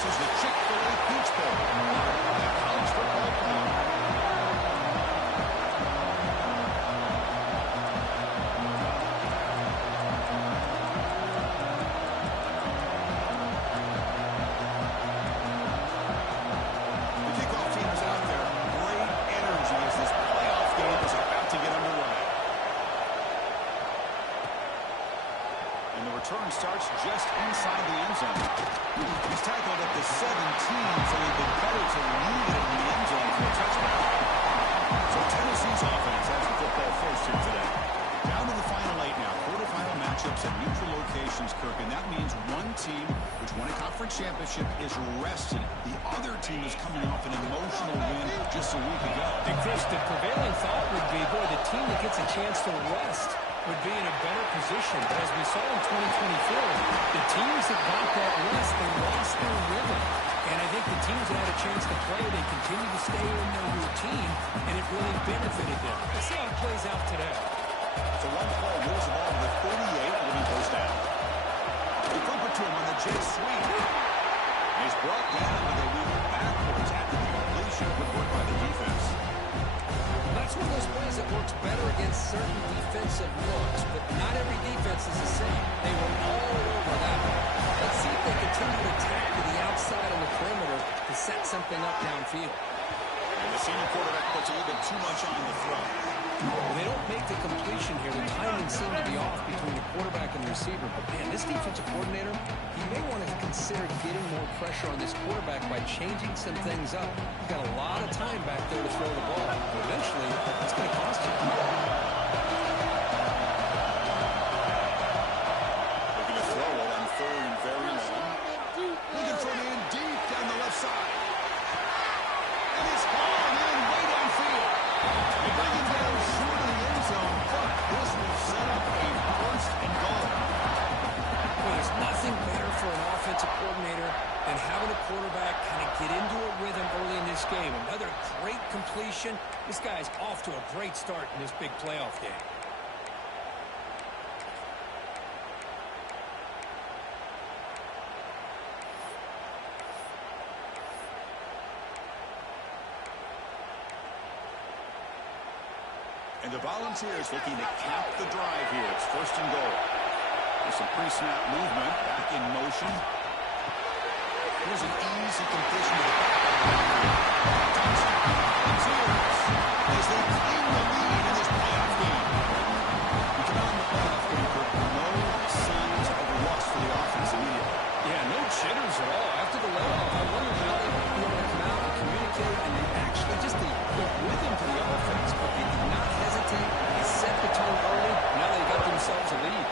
This is the Chic-Fil-A Peach Bowl, the college football playoff. Return starts just inside the end zone. He's tackled at the 17, so he'd been better to leave it in the end zone for a touchdown. So Tennessee's offense has the football first here today. Down to the final 8 now. Quarterfinal matchups at neutral locations, Kirk, and that means one team which won a conference championship is rested. The other team is coming off an emotional win just a week ago. And Chris, the prevailing thought would be, boy, the team that gets a chance to rest would be in a better position. But as we saw in 2024, the teams that got that rest, they lost their rhythm. And I think the teams that had a chance to play, they continue to stay in their routine, and it really benefited them. Let's see how it plays out today. So one play moves the ball to the 38, and will be first down. They flip it to him on the jet sweep. And he's brought down with a move backwards after the completion. Good work by the defense. That's one of those plays that works better against certain defensive looks, but not every defense is the same. They were all over that one. Let's see if they continue to attack to the outside on the perimeter to set something up downfield. And the senior quarterback puts a little bit too much on the throw. Well, they don't make the completion here. The timing seemed to be off between the quarterback and the receiver. But, man, this defensive coordinator, he may want to consider getting more pressure on this quarterback by changing some things up. He's got a lot of time back there to throw the ball. But eventually, it's going to cost you. Looking to throw it on third and very long. Looking for an in deep down the left side. And it's gone in way downfield. They bring him down short of the end zone, but this will set up a first and goal. Well, there's nothing better for an offensive coordinator than having a quarterback kind of get into a rhythm early in this game. Another great completion. This guy's off to a great start in this big playoff game. And the Volunteers looking to cap the drive here. It's first and goal. There's some pre-snap movement. Back in motion. Here's an easy completion to the back of the Volunteers as they claim the lead in this playoff game. We come out in the playoff game, but no signs of rust for the offense immediately. Yeah, no jitters at all. After the layoff, I wonder how they were able to come out and communicate and actually just the rhythm to the offense. But they did not hesitate. They set the tone early. Now they got themselves a lead.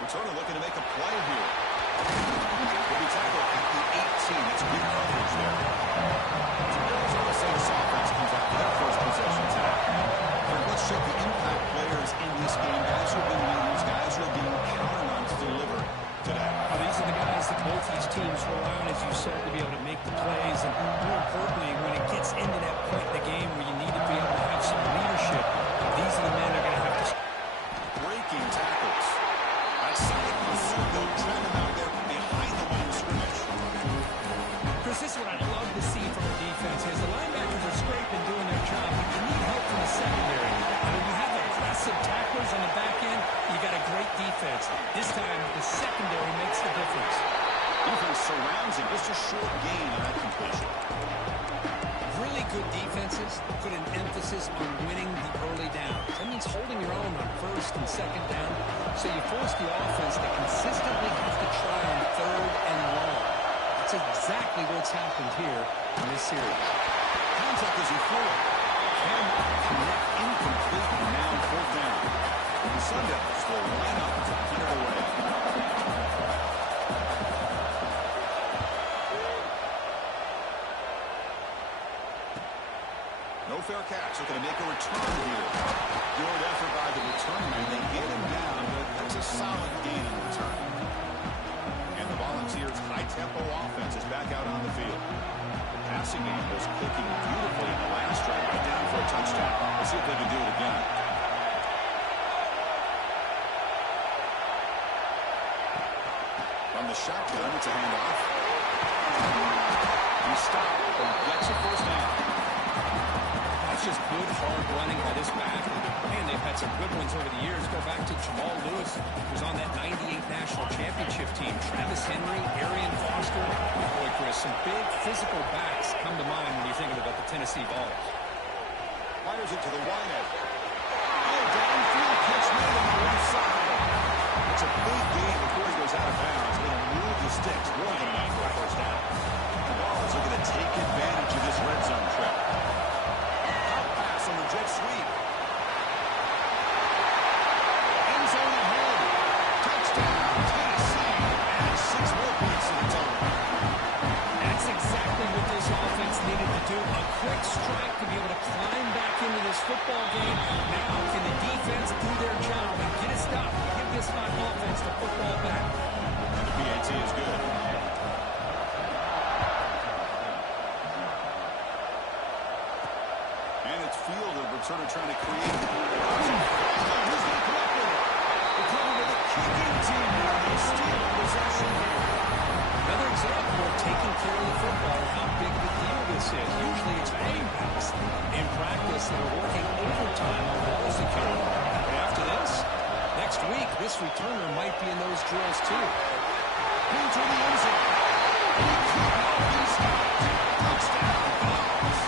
Returner looking to make a play here. Will be tackled at the 18. That's good coverage there. So Arizona State's offense comes out for their first possession today. Let's check the impact players in this game. Guys who have been leaders, guys who are being counted on to deliver today. These are the guys that both these teams rely on, as you said, to be able to make the plays. And more importantly, when it gets into that point in the game where you need to be able to have some leadership, these are the men that are going to have to breaking tackles. That's second pursuit, though, trying them out there behind the line of scrimmage. Chris, this is what I'd love to see from a defense. As the linebackers are scraping, doing their job, but you need help from the secondary. And when you have aggressive tacklers on the back end, you got a great defense. This time, the secondary makes the difference. Defense surrounds him. Just a short gain on that completion. Really good defenses put an emphasis on winning the early downs. That means holding your own on first and second down. So you force the offense to consistently have to try on third and long. That's exactly what's happened here in this series. Contact as he threw it. Can connect incomplete, and now fourth down. The Sun Devils will line up to punt it away. No fair catch. Looking to make a return here. Good effort by the return man. They get him down, but that's a solid gain in return. And the Volunteers' high-tempo offense is back out on the field. The passing game was clicking beautifully in the last drive, right down for a touchdown. Let's see if they can do it again. On the shotgun, it's a handoff. He stopped and gets a first down. That's just good, hard running by this back. Man, they've had some good ones over the years. Go back to Jamal Lewis, who was on that 98 National Championship team. Travis Henry, Arian Foster. Boy, Chris, some big physical backs come to mind when you're thinking about the Tennessee Vols. Fires it to the wide end. Oh, downfield catch made on the left side. It's a big gain before he goes out of bounds. Going to move the sticks more than enough for a first down. The Vols are going to take advantage of this red zone trip. Out pass on the jet sweep. End zone ahead. Touchdown, Tennessee. And 6 more points to the total. That's exactly what this offense needed to do. A quick strike to be able to climb back into this football game. Now can the defense do their job and get a stop? Give this hot offense the football back. The PAT is good. And it's Fielder, returner trying to create. Who's going to come up with it? They come with a kicking team now. They steal possession here. Another example of taking care of the football, how big of a deal this is. Usually it's running backs in practice that are working overtime on ball security. But after this, next week, this returner might be in those drills too. Into the end zone. He could not be stopped. Touchdown, Vols.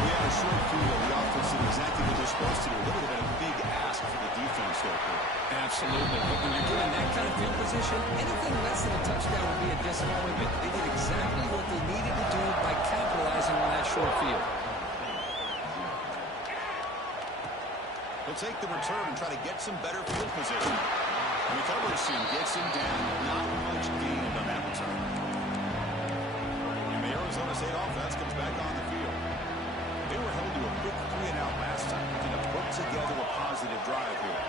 We had a short field. The offense did exactly what they're supposed to do. A little bit of a big ask for the defense there. Absolutely. But when you're doing that kind of field position, anything less than a touchdown would be a disappointment. They did exactly what they needed to do by capitalizing on that short field. He'll take the return and try to get some better field position. Recovers him, gets him down. Not much gained on that return. And the Arizona State offense comes back on the field. They were held to a quick 3-and-out last time. Looking to put together a positive drive here.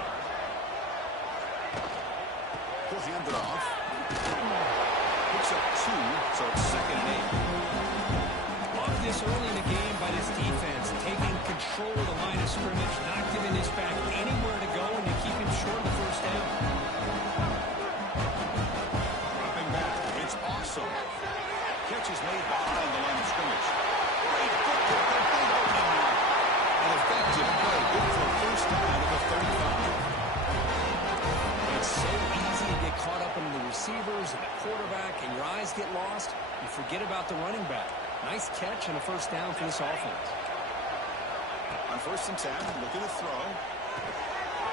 He'll hand it off. Picks up 2, so it's 2nd and 8. Love this early in the game by this defense, taking control of the line of scrimmage, not giving this back anywhere to go, and you keep him short of the first down. Dropping back, it's awesome. Catch is made behind the line of scrimmage. Great football, the big opening now. An effective play, good for a first down at the 35. It's so easy to get caught up in the receivers and the quarterback, and your eyes get lost. You forget about the running back. Nice catch and a first down for this offense. On 1st and 10, looking to throw.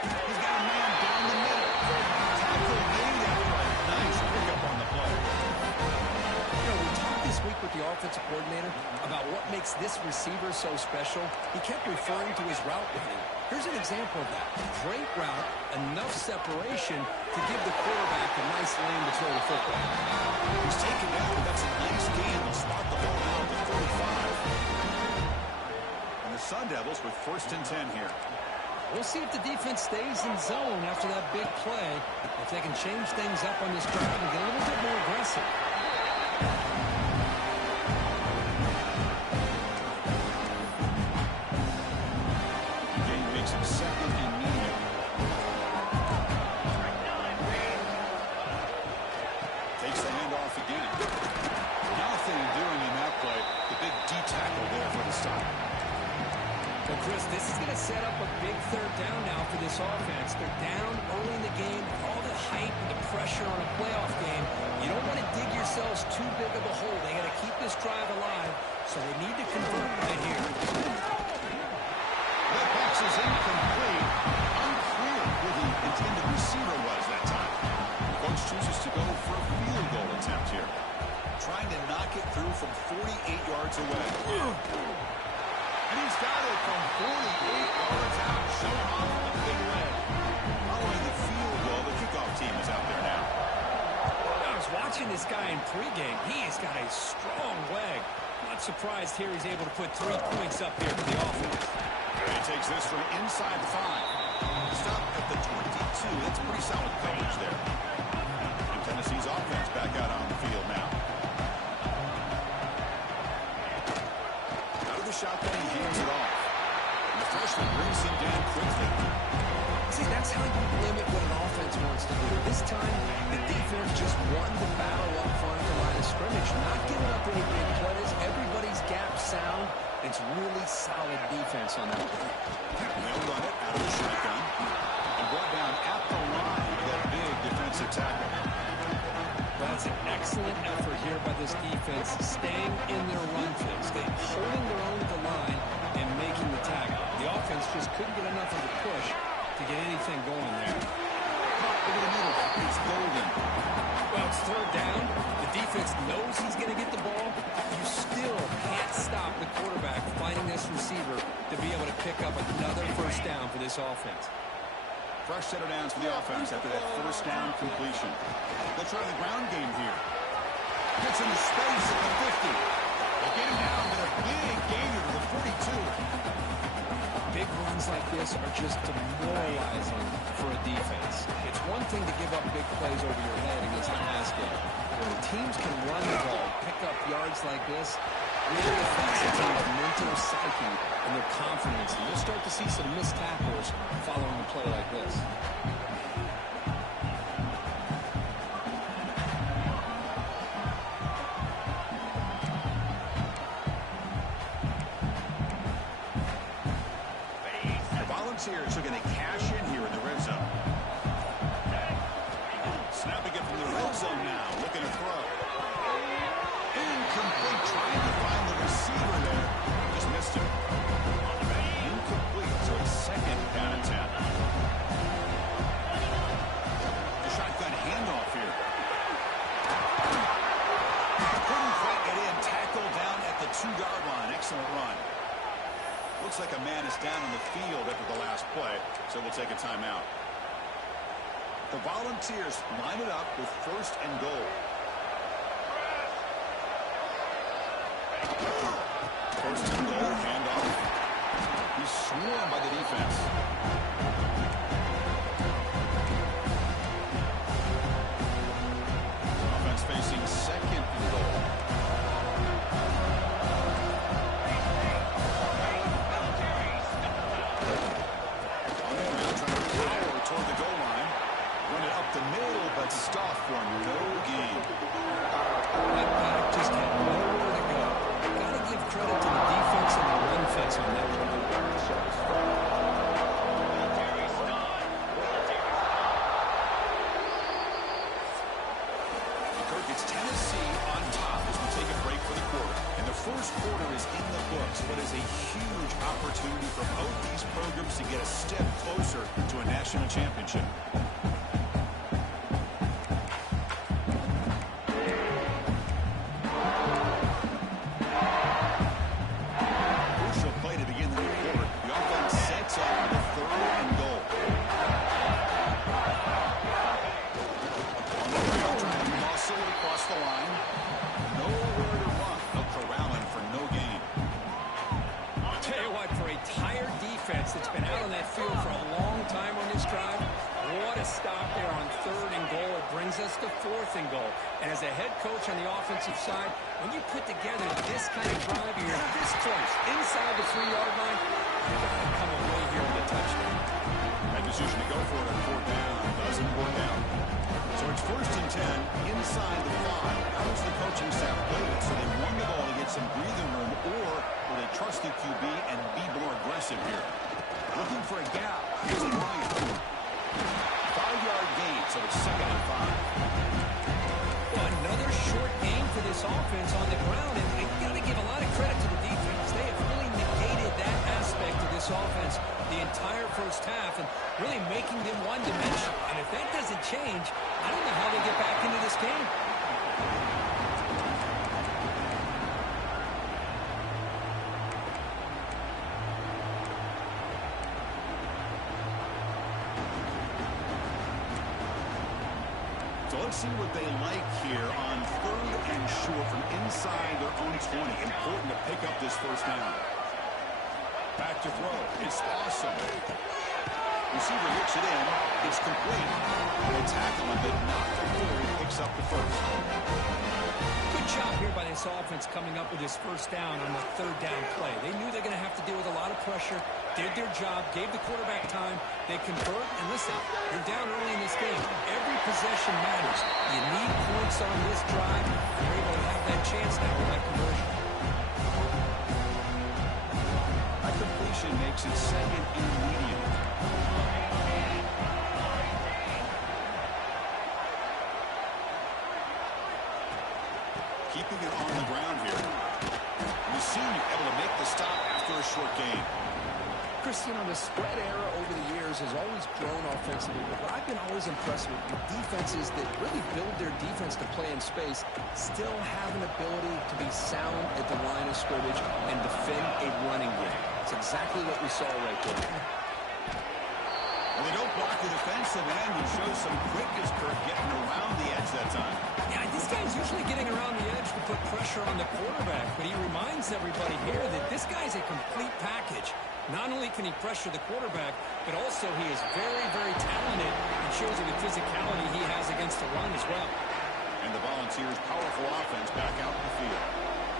He's got a man down the middle. Tackle made after a nice pickup on the play. You know, we talked this week with the offensive coordinator about what makes this receiver so special. He kept referring to his route running. Here's an example of that. Great route, enough separation to give the quarterback a nice lane to throw the football. He's taken down, but that's a nice gain. They'll spot the ball now at the 45. And the Sun Devils with 1st and 10 here. We'll see if the defense stays in zone after that big play. If they can change things up on this drive and get a little bit more aggressive. Game makes it 2nd and medium. Takes the handoff again. Nothing doing in that play. The big D tackle there for the stop. Well, Chris, this is going to set up a big 3rd down now for this offense. They're down early in the game. All the hype and the pressure on a playoff game. You don't want to dig yourselves too big of a hole. They got to keep this drive alive, so they need to convert right here. That pass is incomplete. Unclear who the intended receiver was that time. Coach chooses to go for a field goal attempt here. Trying to knock it through from 48 yards away. And he's got it from 48 yards out, showing off the big leg. Following the field goal, the kickoff team is out there now. I was watching this guy in pregame. He's got a strong leg. Not surprised here he's able to put 3 points up here for the offense. He takes this from inside the 5. Stop at the 22. That's pretty solid coverage there. And Tennessee's offense back out on the field now. Out of the shotgun, he hands it off. And the freshman brings him down quickly. It's See, that's how you limit what an offense wants to do. This time, the defense just won the battle up front at the line of scrimmage. Not giving up any big plays. Everybody's gap sound. It's really solid defense on that one. They'll run it out of the shotgun. And brought down at the line with that big defensive tackle. That's an excellent effort here by this defense, staying in their run fix. They're holding their own at the line and making the tackle. The offense just couldn't get enough of a push to get anything going there. Over the middle, it's Golden. Well, it's third down. The defense knows he's going to get the ball. You still can't stop the quarterback finding this receiver to be able to pick up another first down for this offense. Fresh set of downs for the offense after that first down completion. They'll try the ground game here. Gets into space at the 50. They get him down to a big gainer to the 42. Big runs like this are just demoralizing for a defense. It's one thing to give up big plays over your head against a pass game. When the teams can run the ball, pick up yards like this, really affects the team's mental psyche and their confidence. And you'll start to see some missed tackles following a play like this. The Volunteers are going to cash in here in the red zone. Snapping it from the red zone now, looking to throw. Incomplete, trying to find the receiver there. Just missed him. Incomplete, so it's second down and 10. The shotgun handoff here. Couldn't quite get in. Tackle down at the 2-yard line. Excellent run. Looks like a man is down on the field after the last play, so we'll take a timeout. The Volunteers line it up with first and goal. First and goal, handoff. He's swarmed by the defense. Offense facing second and goal. On the ground, trying to power toward the goal line. Run it up the middle, but stop for no gain. That back just had nowhere to go. Got to give credit to the defense and the run fix on that one. Kirk, it's Tennessee on top as we take a break for the quarter. And the first quarter is in the books, but is a huge opportunity for both these programs to get a step closer to a national championship. Crucial play to begin the new quarter. The offense sets up with a third and goal. On the ground, trying to muscle it across the line. Nowhere to run. They'll corral him for no gain. I'll tell you what, for a tired defense that's been out on that field for a long time on this drive, what a stop there on third and goal. It brings us to fourth and goal. And as a head coach on the offensive side, when you put together this kind of drive, you're this close, inside the 3-yard line, you're going to come away here with a touchdown. That decision to go for it on fourth down doesn't work out. So it's first and 10 inside the 5. How does the coaching staff play it? So they run the ball to get some breathing room, or will they trust the QB and be more aggressive here? Looking for a gap. Here's Bryant. 5-yard gain, so it's second and 5. Well, another short game for this offense on the ground, and you got to give a lot of credit to the defense. They have really negated that aspect of this offense the entire first half and really making them one-dimensional. And if that doesn't change, I don't know how they get back into this game. So let's see what they like here on third and short from inside their own 20. Important to pick up this first down. Back to throw. It's awesome. Receiver looks it in. It's complete. They tackle him, but not before he picks up the first. Good Good job here by this offense coming up with this first down on the third down play. They knew they're going to have to deal with a lot of pressure, did their job, gave the quarterback time. They convert, and listen, you're down early in this game. Every possession matters. You need points on this drive. You're able to have that chance now with that conversion. A completion makes it second and medium. Keeping it on the ground here. We seem able to make the stop after a short gain. Christian, the spread era over the years has always grown offensively, but what I've been always impressed with defenses that really build their defense to play in space still have an ability to be sound at the line of scrimmage and defend a running game. It's exactly what we saw right there. And they don't block the defensive end. He shows some quickness, Kirk, getting around the edge that time. Yeah, this guy's usually getting around the edge to put pressure on the quarterback, but he reminds everybody here that this guy's a complete package. Not only can he pressure the quarterback, but also he is very, very talented and shows you the physicality he has against the run as well. And the Volunteers' powerful offense back out in the field.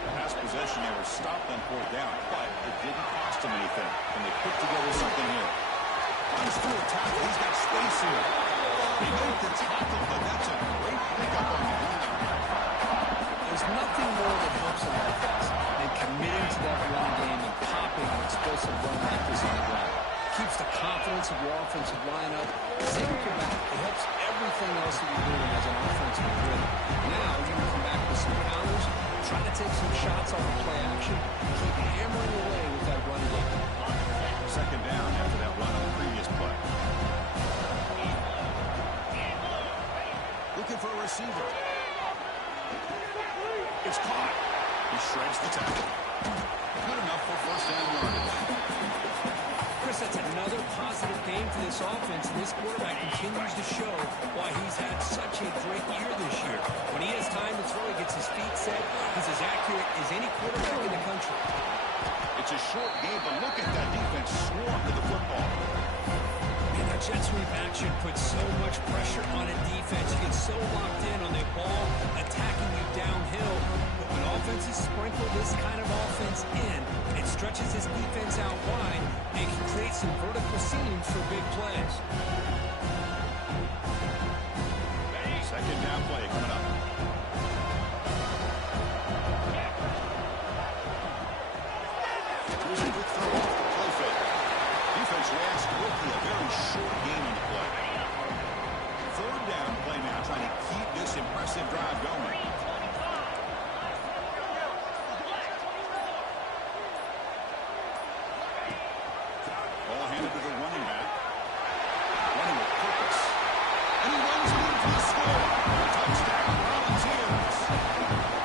The past possession they were stopped on fourth down, but it didn't cost them anything. And they put together something here. Runs through a tackle. He's got space here. He made the tackle, but that's a great pickup on the ground. There's nothing more that helps an offense than committing to that run game and popping an explosive run like this on the ground. Keeps the confidence of your offensive lineup. Same with your back. It helps everything else that you're doing as an offensive rhythm. Now you can come back with some counters, try to take some shots off the play action, and keep hammering away with that run game. Second down after that run on the previous play. Looking for a receiver. It's caught. He shreds the tackle. Good enough for first down yardage. Chris, that's another positive game for this offense, and this quarterback continues to show why he's had such a great year this year. When he has time to throw, he gets his feet set. He's as accurate as any quarterback in the country. It's a short game, but look at that defense swarm to the football. And the jet sweep action puts so much pressure on a defense. You get so locked in on the ball attacking you downhill. But when offenses sprinkle this kind of offense in, it stretches this defense out wide and can create some vertical seams for big plays. Second down play coming up. Here's a quick throw off the play fake. Defense reacts quickly. A very short game on the play. Third down play now, trying to keep this impressive drive going. Ball handed to the running back. Running with purpose. And he runs in for the score. Touchdown, Volunteers.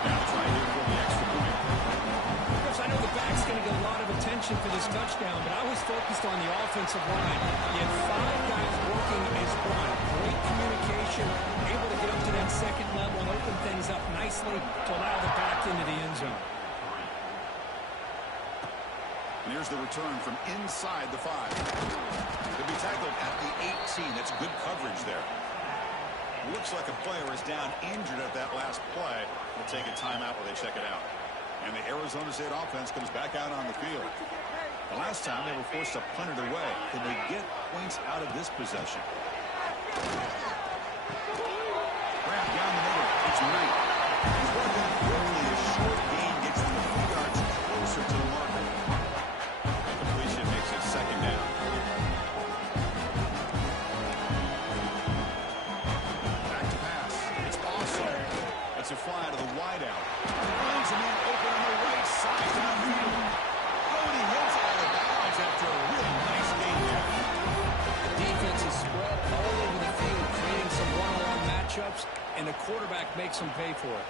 Now try here for the extra point. Chris, I know the back's going to get a lot of attention for this touchdown, but I was focused on the offensive line. You had 5 guys working as one. Great communication, able to get up to that second level and open things up nicely to allow the back into the end zone. And here's the return from inside the 5. They'll be tackled at the 18. That's good coverage there. Looks like a player is down injured at that last play. We'll take a timeout while they check it out. And the Arizona State offense comes back out on the field. The last time they were forced to punt it away. Can they get points out of this possession? Wrap down the middle. It's Knight. He's working quickly. A short gain gets them a few yards closer to the marker. Completion makes it second down. Back to pass. It's awesome. It's a fly to the wideout. Finds a man open on the right side downfield. Cody hits out of bounds after a really nice game there. The defense is spread all over the field, creating some one-on-one matchups, and the quarterback makes them pay for it.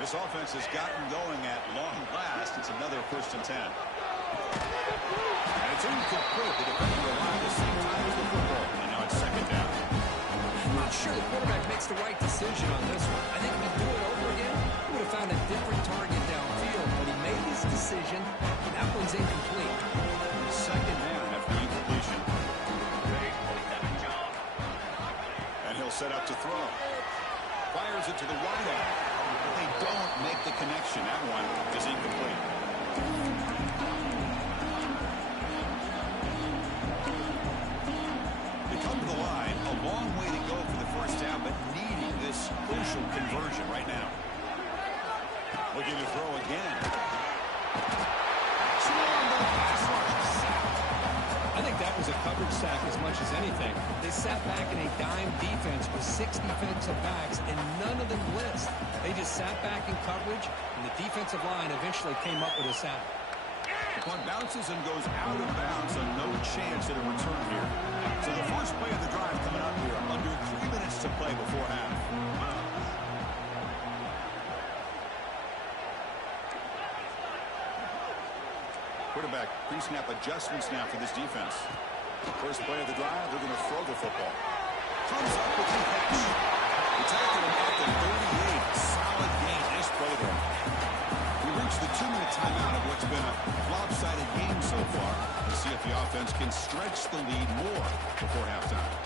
This offense has gotten going at long last. It's another first and 10. And it's incomplete. The defender arrived at the same time as the football. And now it's second down. I'm not sure the quarterback makes the right decision on this one. I think if we do it over again, he would have found a different target downfield. But he made his decision, and that one's incomplete. Second down after incompletion. And he'll set up to throw. Fires it to the wideout. but they don't make the connection. That one is incomplete. They come to the line, a long way to go for the first down, but needing this crucial conversion right now. Looking to throw again. I think that was a coverage sack as much as anything. They sat back in a dime defense with 6 defensive backs, and none of them blitzed. They just sat back in coverage, and the defensive line eventually came up with a sack. The punt bounces and goes out of bounds, so no chance at a return here. So the first play of the drive coming up here, under 3 minutes to play before half. Quarterback pre-snap adjustments now for this defense. First play of the drive, they're going to throw the football. Comes up with the catch. The tackle about the 38. Solid gain. Nice play there. We reached the 2-minute timeout of what's been a lopsided game so far. Let's see if the offense can stretch the lead more before halftime.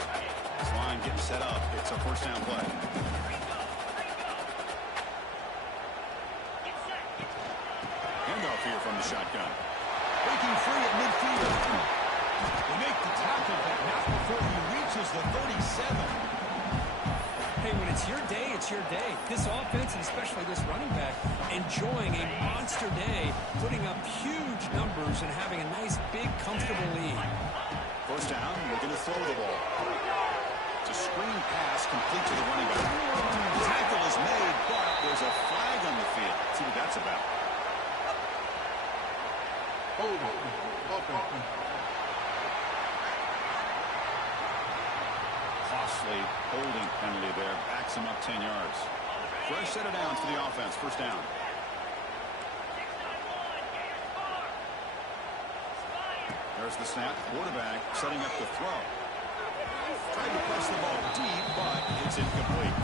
This line getting set up. It's a first down play. Handoff here from the shotgun. Breaking free at midfield. They make the tackle, but not before he reaches the 37. Hey, when it's your day, it's your day. This offense, and especially this running back, enjoying a monster day, putting up huge numbers and having a nice, big, comfortable lead. First down, looking to throw the ball. It's a screen pass complete to the running back. The tackle is made, but there's a flag on the field. Let's see what that's about. Costly holding penalty there. Backs him up 10 yards. Fresh set of downs for the offense. First down. There's the snap. Quarterback setting up the throw. Trying to press the ball deep, but it's incomplete.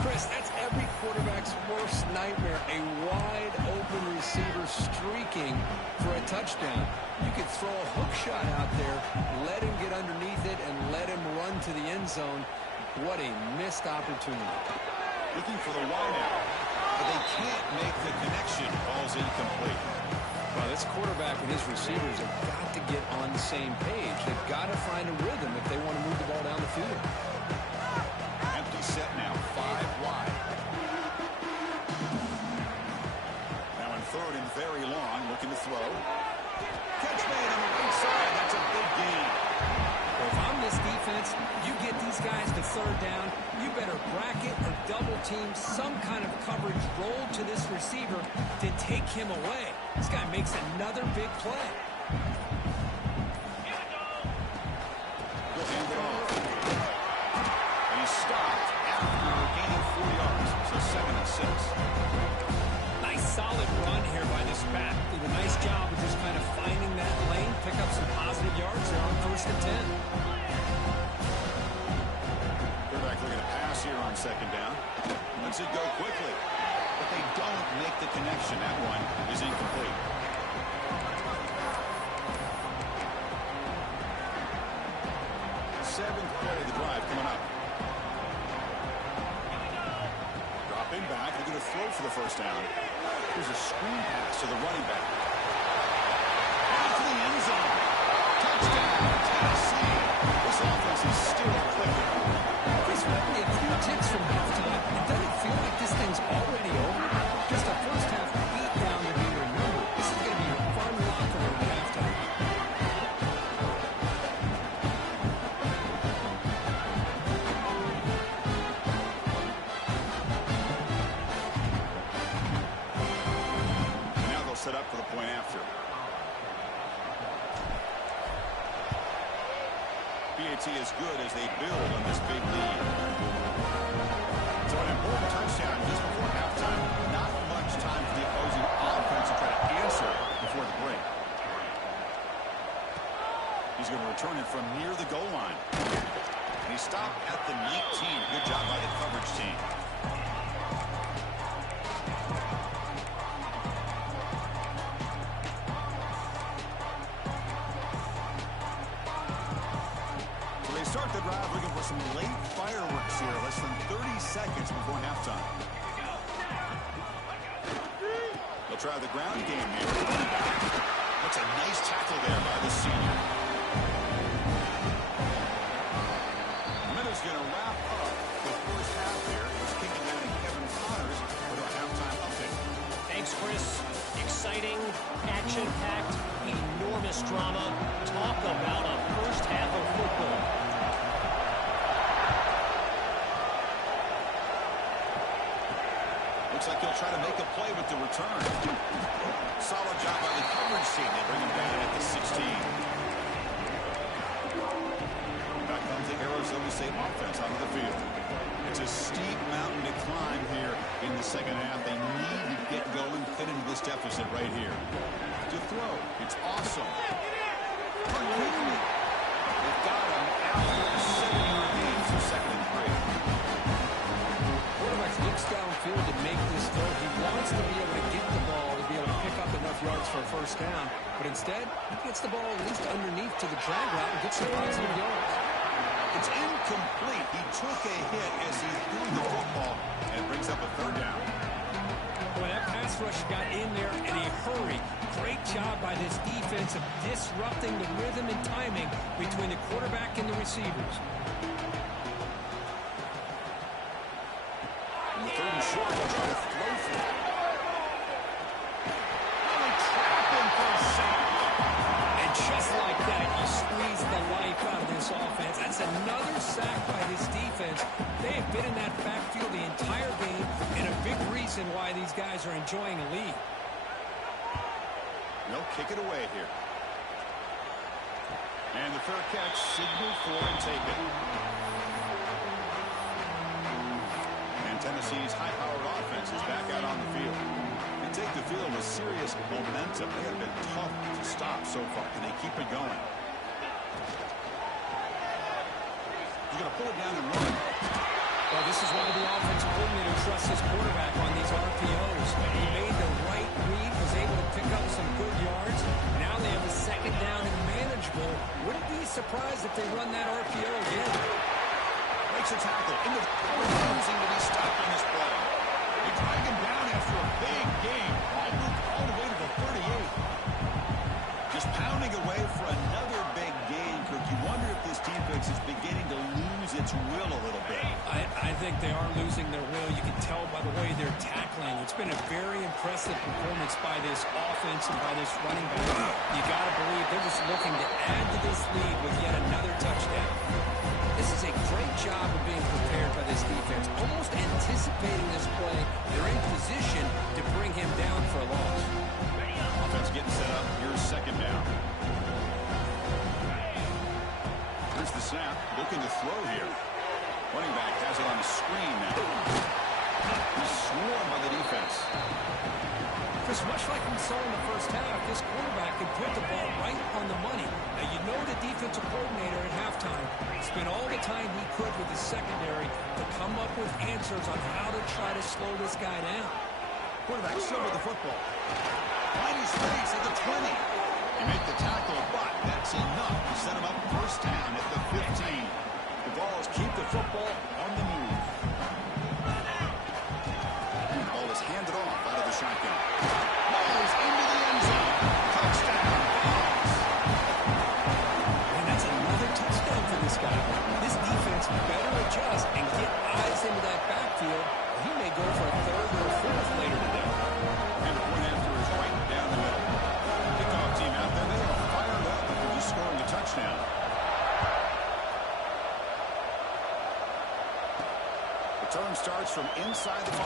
Chris, that's every quarterback's worst nightmare. A wide-open receiver streaking for a touchdown. You could throw a hook shot out there, let him get underneath it, and let him run to the end zone. What a missed opportunity. Looking for the wideout, but they can't make the connection. Ball's incomplete. Well, this quarterback and his receivers have got to get on the same page. They've got to find a rhythm if they want to move the ball down the field. Empty set now, 5 wide. Now in third and very long, looking to throw. Catch made on the right side. That's a big gain. Well, if I'm this defense, you get these guys to third down, you better bracket or double team some kind of coverage roll to this receiver to take him away. This guy makes another big play. We'll hand it off. And he's stopped after gaining 4 yards. So 2nd and 6. Nice solid run here by this back. Did a nice job of just kind of finding that lane, pick up some positive yards there on 1st and 10. Quarterback looking to pass here on 2nd down. Lets it go quickly. But they don't make the connection. That one is incomplete. Seventh play of the drive coming up. Dropping back, they're going to throw for the first down. Here's a screen pass to the running back. Into the end zone. Touchdown, Tennessee. This offense is still clicking. Chris, we're only a few ticks from halftime. It doesn't feel like this thing's already over. Just a first half beat down to be remembered. This is going to be a fun locker room at halftime. And now they'll set up for the point after. BAT is good as they build on this big lead. So an important touchdown just before halftime. Not much time for the opposing offense to try to answer before the break. He's going to return it from near the goal line. And he stopped at the 19. Good job by the coverage team. Start the drive looking for some late fireworks here. Less than 30 seconds before halftime. try the ground game here. That's a nice tackle there by the senior. Minute's going to wrap up the first half here. It's kicking down to Kevin Connors with our halftime update. Thanks, Chris. Exciting, action-packed, enormous drama. Talk about a first half of football. Looks like he'll try to make a play with the return. Solid job by the coverage team. They bring him down at the 16. Back comes the Arizona State offense onto the field. It's a steep mountain to climb here in the second half. They need to get going, fit into this deficit right here. To throw, it's awesome. They've got him after 7 games of second and 3. Quarterback looks downfield to make this throw. He wants to be able to get the ball to be able to pick up enough yards for a first down. But instead, he gets the ball at least underneath to the drag route and gets some positive yards. It's incomplete. He took a hit as he threw the football, and it brings up a third down. Boy, that pass rush got in there in a hurry. Great job by this defense of disrupting the rhythm and timing between the quarterback and the receivers. And the third and short, they'll try to throw for it. Oh, they trap him for a sack. And just like that, you squeeze the life out of this offense. That's another sack by this defense. They have been in that backfield the entire game, and a big reason why these guys are enjoying a lead. They'll kick it away here. And the fair catch, signal for and take it. And Tennessee's high-powered offense is back out on the field. They take the field with serious momentum. They have been tough to stop so far. Can they keep it going? He's going to pull it down and run. Well, this is why the offensive coordinator trusts his quarterback on these RPOs. He made the right read, was able to pick up some good yards. Now they have a second down and manageable. Wouldn't be surprised if they run that RPO again. Makes a tackle. Refusing to be stopped on this play. They drag him down after a big game. All the way to the 38. Just pounding away for another big game, Kirk. You wonder if this defense is beginning to lose its will a little bit. I think they are losing their will. You can tell by the way they're tackling. It's been a very impressive performance by this offense and by this running back. You got to believe they're just looking to add to this lead with yet another touchdown. This is a great job of being prepared by this defense. Almost anticipating this play. They're in position to bring him down for a loss. Offense getting set up. Here's second down. Here's the snap. Looking to throw here. Running back has it on the screen now. He's swarmed by the defense. Chris, much like we saw in the first half, this quarterback can put the ball right on the money. Now, you know the defensive coordinator at halftime spent all the time he could with his secondary to come up with answers on how to try to slow this guy down. Quarterback still with the football. Find his face at the 20. He made the tackle, but that's enough to set him up first down at the 15. The Vols keep the football on the move. And the ball is handed off out of the shotgun. Rolls into the end zone. Touchdown, Vols. And that's another touchdown for this guy. This defense better adjust and get eyes into that backfield. He may go for a third or a fourth later today. And the point after is right down the middle. Kickoff team out there, they are fired up after just scoring a touchdown. Return starts from inside the 5.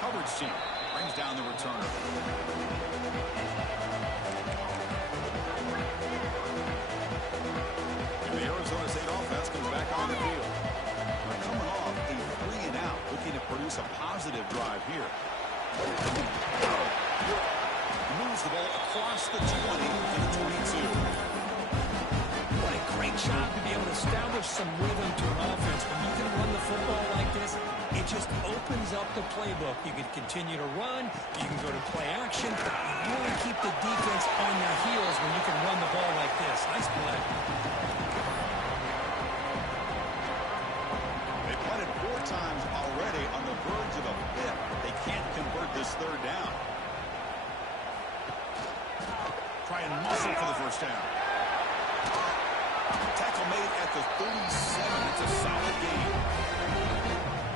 Coverage team brings down the returner. And the Arizona State offense comes back on the field. They're coming off a 3 and out, looking to produce a positive drive here. Moves the ball across the 20 to the 22. What a great job to be able to establish some rhythm to an offense. When you can run the football like this, it just opens up the playbook. You can continue to run. You can go to play action. You really keep the defense on their heels when you can run the ball like this. Nice play. They punted 4 times already on the verge of a 5th. They can't convert this third down. try and muscle for the first down. Tackle made at the 37. It's a solid gain.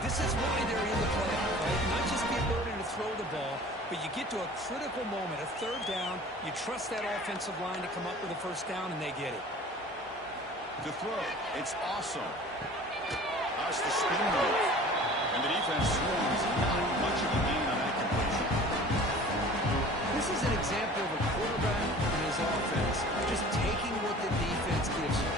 This is why they're in the playoff, right? Not just the ability to throw the ball, but you get to a critical moment, a third down. You trust that offensive line to come up with a first down, and they get it. To throw, it's awesome. That's the spin move. And the defense swarms. Not much of a gain on that completion. This is an example of a quarterback and his offense just taking what the defense gives you.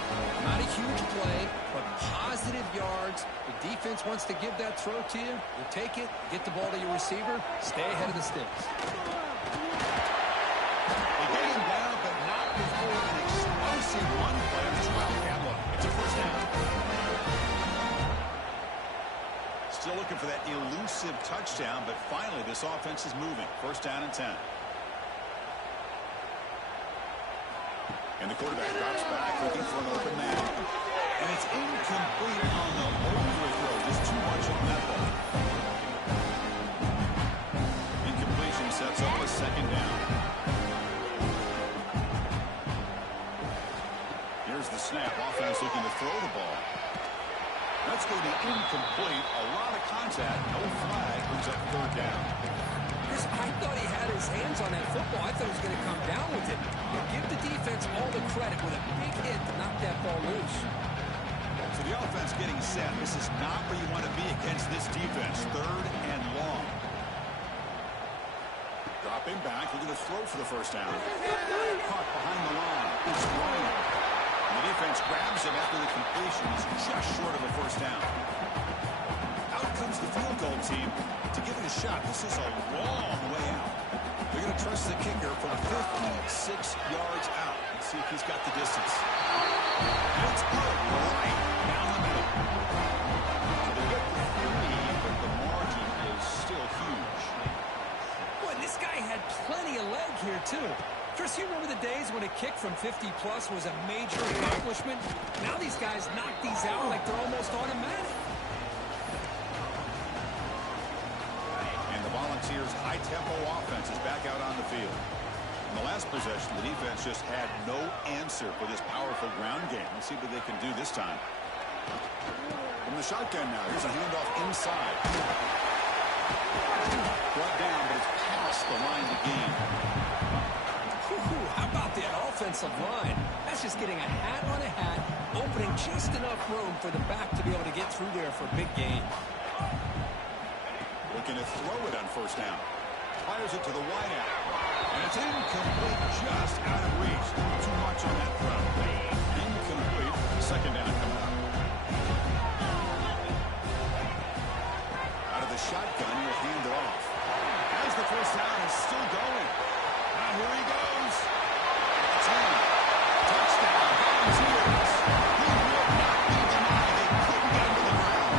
Not a huge play, but positive yards. The defense wants to give that throw to you. You take it, get the ball to your receiver, stay ahead of the sticks. They get him down, but not before an explosive run play on this wildcat look. It's a first down. Still looking for that elusive touchdown, but finally this offense is moving. First down and 10. And the quarterback drops back looking for an open man. And it's incomplete on the overthrow. Just too much on that ball. Incompletion sets up a second down. Here's the snap. Offense looking to throw the ball. That's going to be incomplete. A lot of contact. No flag. Brings up third down. Chris, I thought he had his hands on that football. I thought he was going to come down with it. You give the defense all the credit with a big hit to knock that ball loose. So the offense getting set. This is not where you want to be against this defense. Third and long. Dropping back. Looking to throw for the first down. Caught behind the line. It's Ryan. And the defense grabs him after the completion. He's just short of a first down. Out comes the field goal team to give it a shot. This is a long way out. They're going to trust the kicker from 56 yards out. Let's see if he's got the distance. And it's good. Right down the middle. So they get the 30, but the margin is still huge. Boy, this guy had plenty of leg here, too. Chris, you remember the days when a kick from 50-plus was a major accomplishment? Now these guys knock these out like they're almost automatic. Volunteers' high-tempo offense is back out on the field. In the last possession, the defense just had no answer for this powerful ground game. Let's see what they can do this time. From the shotgun now, here's a handoff inside. Brought down, but it's past the line to gain. How about that offensive line? That's just getting a hat on a hat, opening just enough room for the back to be able to get through there for a big gain. Looking to throw it on first down. Fires it to the wideout. And it's incomplete, just out of reach. Too much on that throw. Incomplete. Second down coming up. Out of the shotgun, he'll hand it off. As the first down is still going. Now here he goes. 10. Touchdown. Volunteers. He will not be denied. They couldn't get him to the ground.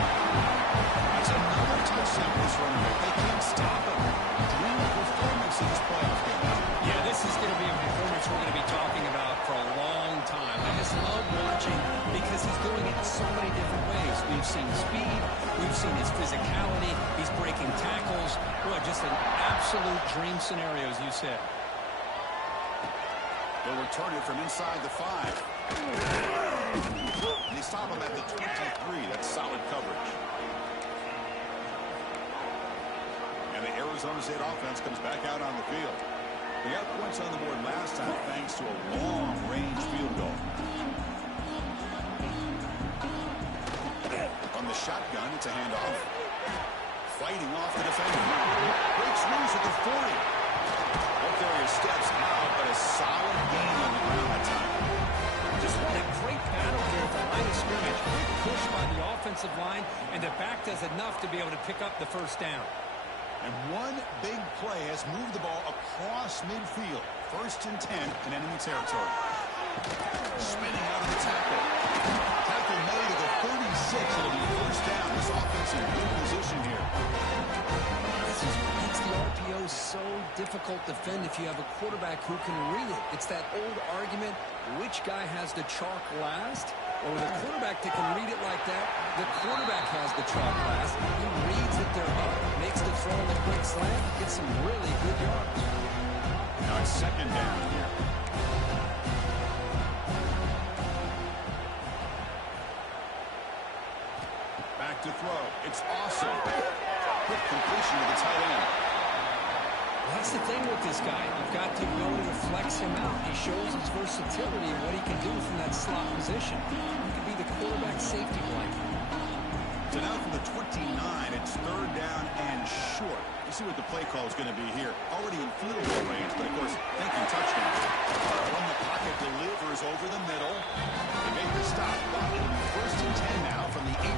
That's another touchdown for this running back. They can't stop him. Dream performance in this playoff game. Yeah, this is going to be a performance we're going to be talking about for a long time. I just love watching because he's doing it in so many different ways. We've seen speed. We've seen his physicality. He's breaking tackles. Boy, just an absolute dream scenario, as you said. They'll return it from inside the 5. And they stop him at the 23. That's solid coverage. And the Arizona State offense comes back out on the field. They got points on the board last time thanks to a long-range field goal. On the shotgun, it's a handoff. Fighting off the defender. Breaks loose at the 40. Both area steps out, but a solid gain on the ground that time. Just what a great battle here at the line of scrimmage. Quick push by the offensive line, and the back does enough to be able to pick up the first down. And one big play has moved the ball across midfield. First and 10 in enemy territory. Spinning out of the tackle. Tackle made at the 36. It'll be first down. This offense in good position here. This is what makes the RPO so difficult to defend if you have a quarterback who can read it. It's that old argument, which guy has the chalk last? Or with a quarterback that can read it like that, the quarterback has the chalk last. He reads that they're up, makes the throw on the quick slant, gets some really good yards. Now it's second down here. Back to throw. It's awesome. Quick completion to the tight end. That's the thing with this guy. You've got the ability to flex him out. He shows his versatility and what he can do from that slot position. He could be the quarterback safety blanket. So now from the 29, it's third down and short. You see what the play call is going to be here. Already in field goal range, but of course, thinking touchdown. When the pocket delivers over the middle, they make the stop. First and 10 now from the 18.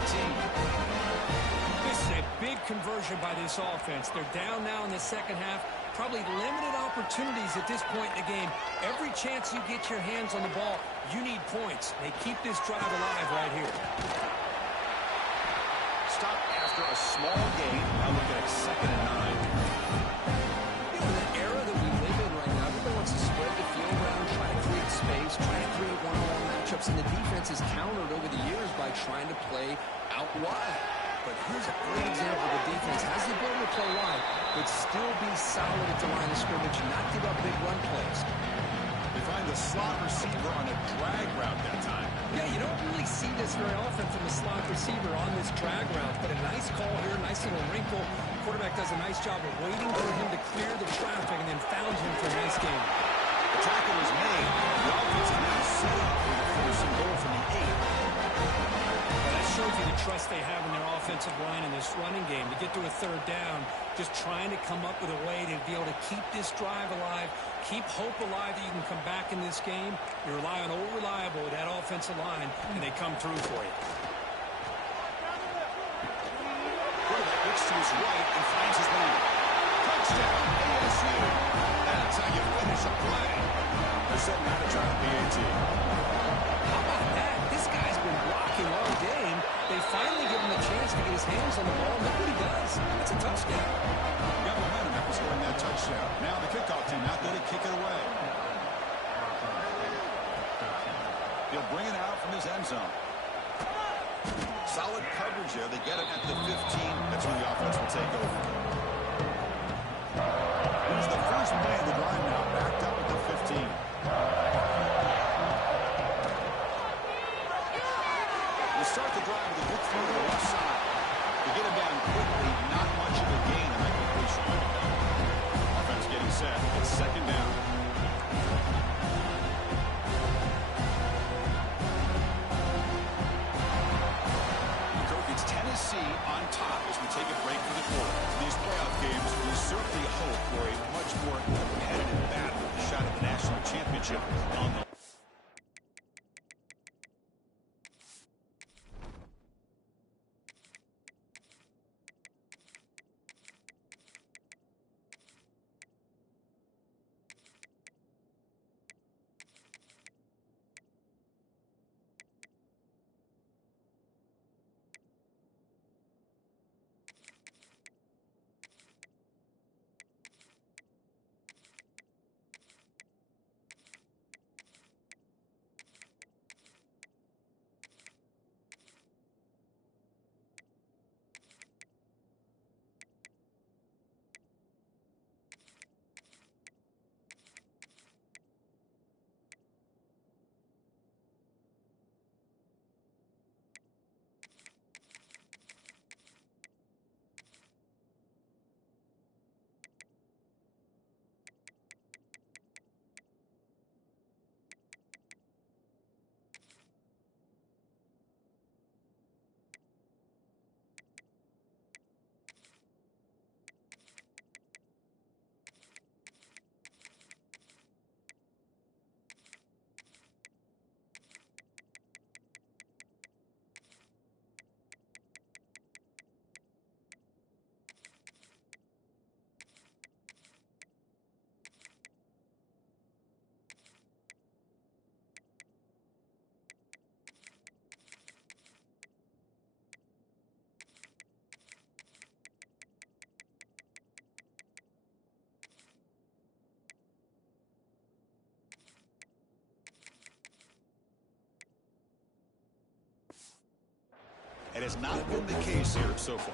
This is a big conversion by this offense. They're down now in the second half. Probably limited opportunities at this point in the game. Every chance you get your hands on the ball, you need points. They keep this drive alive right here. Stop after a small gain. Now look at second and 9. In the era that we live in right now, everybody wants to spread the field around, try to create space, try to create one-on-one matchups, and the defense is countered over the years by trying to play out wide. But here's a great example. The defense has the ability to play wide, but still be solid at the line of scrimmage and not give up big run plays. They find the slot receiver on a drag route that time. Yeah, you don't really see this very often from a slot receiver on this drag route, but a nice call here, nice little wrinkle. Quarterback does a nice job of waiting for him to clear the traffic and then found him for a nice game. The tackle is made. The offense is now set up for the first and goal from the 8. That shows you the trust they have in their offensive line in this running game. To get to a third down, just trying to come up with a way to be able to keep this drive alive, keep hope alive that you can come back in this game. You rely on old reliable with that offensive line, and they come through for you. Quarterback looks to his right and finds his man. Touchdown, ASU. That's how you finish a play. They're setting out to try the PAT. How about that? This guy's been blocking all game. They finally give him a chance to get his hands on the ball. Look what he does. It's a touchdown. Got momentum after scoring that touchdown. Now the kickoff team out there to kick it away. He'll bring it out from his end zone. Solid coverage there. They get it at the 15. That's when the offense will take over. Here's the first play of the drive now, backed up at the 15. They start the drive with a good throw to the left side. They get him down quickly, not much of a gain in that completion. Offense getting set. It's second down. It's Tennessee on top as we take a break for the quarter. These playoff games, we certainly hope for a much more competitive battle with a shot at the national championship on the It has not been the case here so far.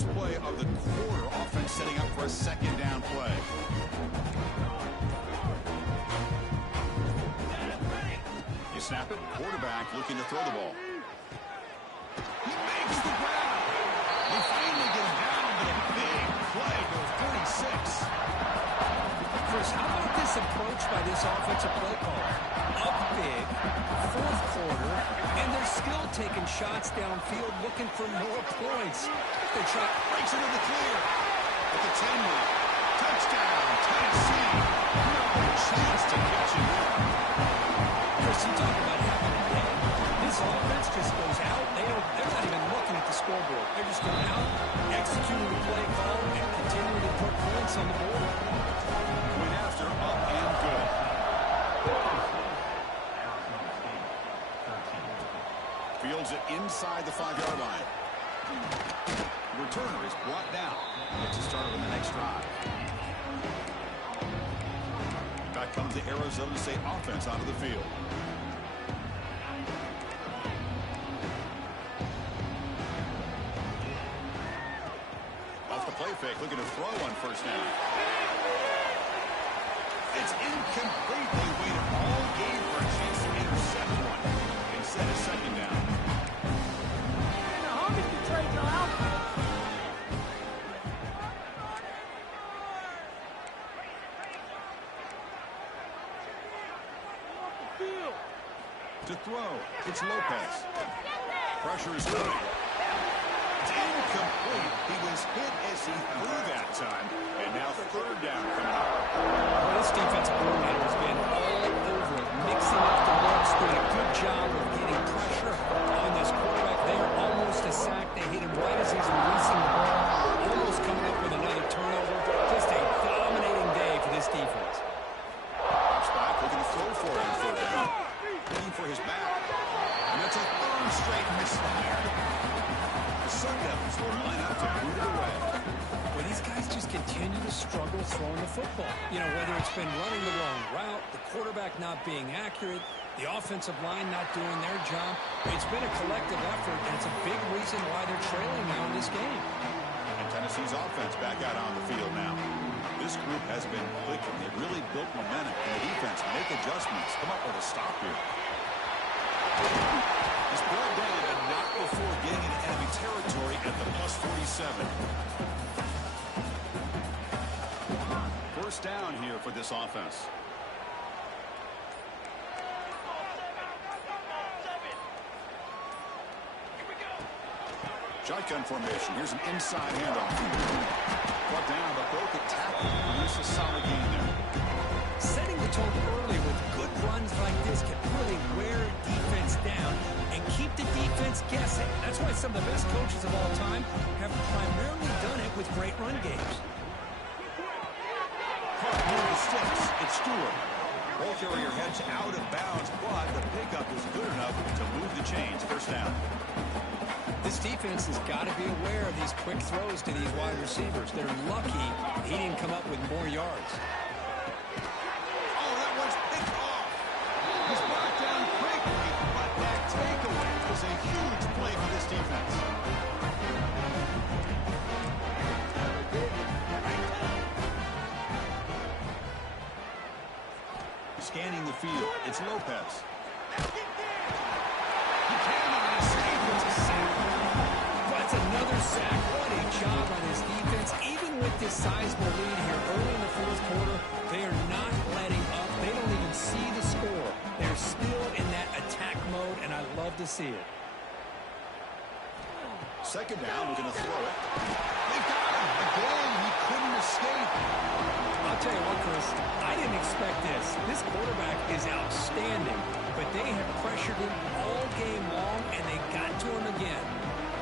first play of the quarter. Offense setting up for a second down play. You snap it. Quarterback looking to throw the ball. He makes the grab. They finally get him down, but a big play goes 36. Chris, how about this approach by this offensive play caller? Up big, fourth quarter, and they're still taking shots downfield looking for more points. They try. Breaks into the clear. At the 10 now. Touchdown, Tennessee. No chance to catch him there. Chris, you talk about having a day. This offense just goes out. They're not even looking at the scoreboard. They're just going out, executing the play call, and continuing to put points on the board. Went after, up and good. Fields it inside the 5-yard line. Returner is brought down. Gets a start on the next drive. Back comes the Arizona State offense onto the field. Off the play fake, looking to throw on first down. It's incomplete. They waited all game for a chance to intercept one. Instead of second down. To throw, it's Lopez. Pressure is coming. It's incomplete. He was hit as he threw that time. And now third down coming up. Well, this defensive coordinator has been all over it, mixing up the looks, doing a good job of getting pressure on this quarterback there. Almost a sack. They hit him right as he's releasing the ball. Almost coming up with another turnover. Just a dominating day for this defense. Back looking to throw for it on third down. Looking for his back. And that's a third straight misfire. The Sun Devils will line up to boot it away. Well, these guys just continue to struggle throwing the football. You know, whether it's been running the wrong route, the quarterback not being accurate, the offensive line not doing their job. It's been a collective effort, and it's a big reason why they're trailing now in this game. And Tennessee's offense back out on the field now. This group has been clicking. They've really built momentum. And the defense make adjustments. Come up with a stop here. He's brought down, but not before getting into enemy territory at the plus 47. First down here for this offense. Shotgun formation. Here's an inside handoff. Brought down, but broke a tackle. Produce a solid game there. Setting the tone early with good runs like this can really wear defense down and keep the defense guessing. That's why some of the best coaches of all time have primarily done it with great run games. Caught near the sticks. It's Stewart. Ball carrier heads out of bounds, but the pickup was good enough to move the chains. First down. This defense has got to be aware of these quick throws to these wide receivers. They're lucky he didn't come up with more yards. Oh, that one's picked off. He's brought down quickly, but that takeaway was a huge play for this defense. Scanning the field, it's Lopez. He cannot escape. It's a sack. That's another sack. What a job on his defense. Even with this sizable lead here early in the fourth quarter, they are not letting up. They don't even see the score. They're still in that attack mode, and I love to see it. Second down, we're going to throw it. They got him. Again, he couldn't escape. I'll tell you what, Chris, I didn't expect this. This quarterback is outstanding, but they have pressured him all game long, and they got to him again.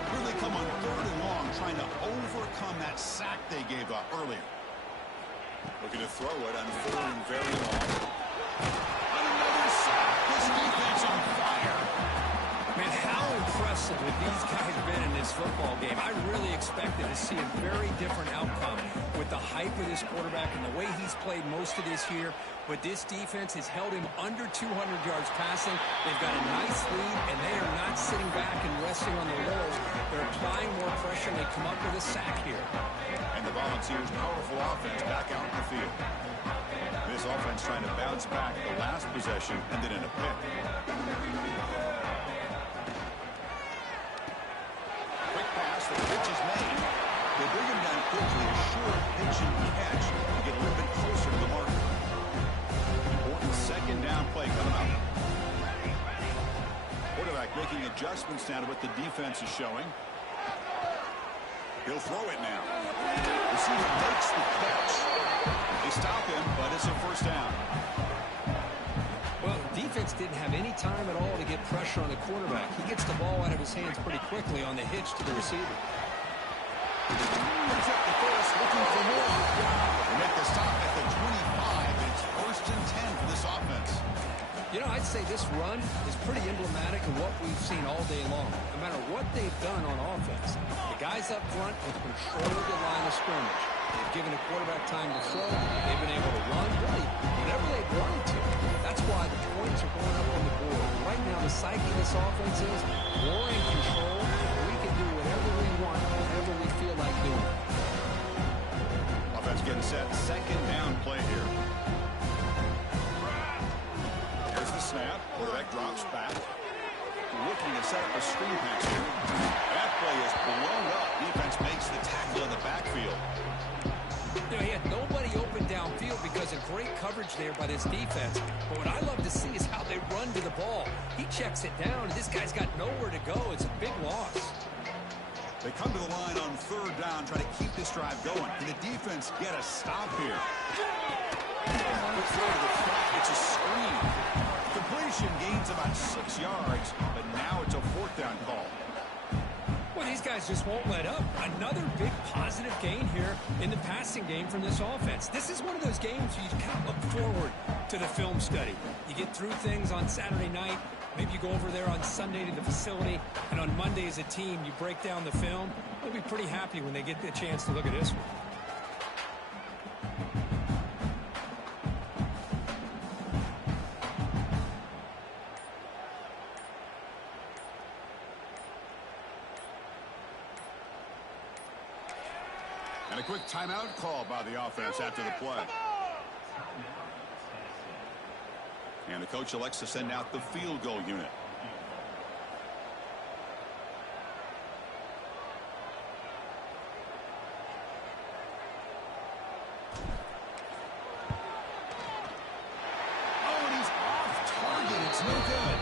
Here they come on third and long, trying to overcome that sack they gave up earlier. Looking to throw it on third and very long. Another sack. This defense on fire. Man, how impressive have these guys been in this football game? I really expected to see a very different outcome. with the hype of this quarterback and the way he's played most of this year. But this defense has held him under 200 yards passing. They've got a nice lead, and they are not sitting back and resting on their laurels. They're applying more pressure, and they come up with a sack here. And the Volunteers' powerful offense back out in the field. This offense trying to bounce back the last possession, and then in a pick. Quick pass, the pitch is made. They bring him down quickly, a short pitch and catch to get a little bit closer to the marker. Important second down play coming up. Quarterback making adjustments now to what the defense is showing. He'll throw it now. Receiver makes the catch. They stop him, but it's a first down. Well, defense didn't have any time at all to get pressure on the quarterback. He gets the ball out of his hands pretty quickly on the hitch to the receiver. Brings up the first, looking for more. They make the stop at the 25. It's first and 10 for this offense. You know, I'd say this run is pretty emblematic of what we've seen all day long. No matter what they've done on offense, the guys up front have controlled the line of scrimmage. They've given the quarterback time to throw. They've been able to run, really, whatever they've wanted to. That's why the points are going up on the board. Right now, the psyche of this offense is we're in control. We can do whatever we want, whatever we feel like doing. Offense getting set. Second down play here. Here's the snap. Quarterback drops back. Looking to set up a screen pass here. That play is blown up. Defense makes the tackle in the backfield. You know, he had nobody open downfield because of great coverage there by this defense. But what I love to see is how they run to the ball. He checks it down, and this guy's got nowhere to go. It's a big loss. They come to the line on third down, trying to keep this drive going. Can the defense get a stop here? Let's throw to the front. It's a screen. Completion gains about 6 yards, but now it's a fourth down call. Well, these guys just won't let up. Another big positive gain here in the passing game from this offense. This is one of those games where you kind of look forward to the film study. You get through things on Saturday night. Maybe you go over there on Sunday to the facility, and on Monday as a team, you break down the film. They'll be pretty happy when they get the chance to look at this one. And a quick timeout call by the offense after the play. And the coach elects to send out the field goal unit. Oh, and he's off target. It's no good.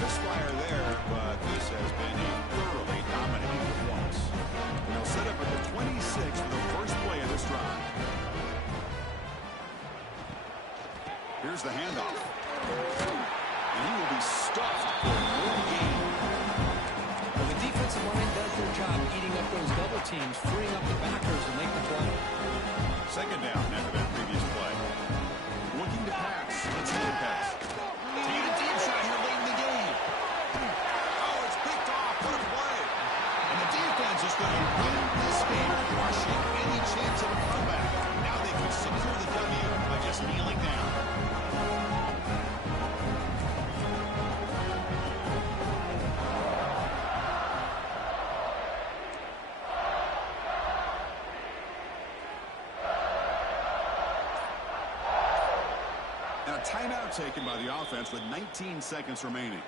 Misfire there, but this has been a thoroughly dominating performance. They'll set up at the 26 for the first play of this drive. Here's the handoff. And he will be stuffed for no gain. Well, the defensive line does their job eating up those double teams, freeing up the backers to make the play. Second down after that previous play. Looking to pass. Let's see the pass. Taking a deep shot here late in the game. Oh, it's picked off. What a play. And the defense is going to win this game, crushing any chance of a comeback. Now they can secure the W by just kneeling down. And a timeout taken by the offense with 19 seconds remaining.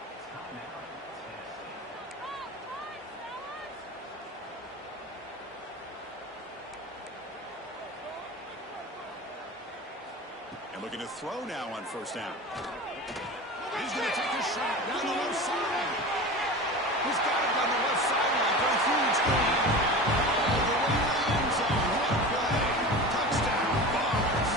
And looking to throw now on first down. He's going to take a shot down the left side. He's got it down the left sideline for a huge gain. All the way to the end zone. What a play. Touchdown, Bucs.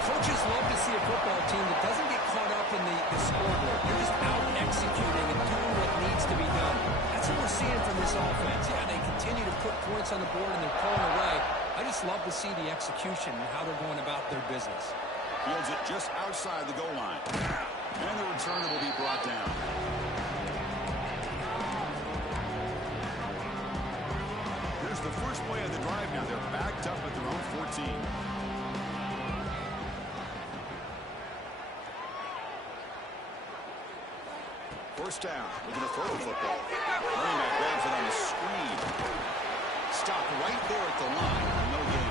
Coaches love to see a football team that doesn't get caught up in the scoreboard. They're just out executing and doing what needs to be done. That's what we're seeing from this offense. Yeah, they continue to put points on the board and they're pulling away. I just love to see the execution and how they're going about their business. Fields it just outside the goal line. And the return will be brought down. Here's the first play of the drive now. They're backed up at their own 14. First down. We're going to throw the football. Running back grabs it on the screen. Stop right there at the line. No gain.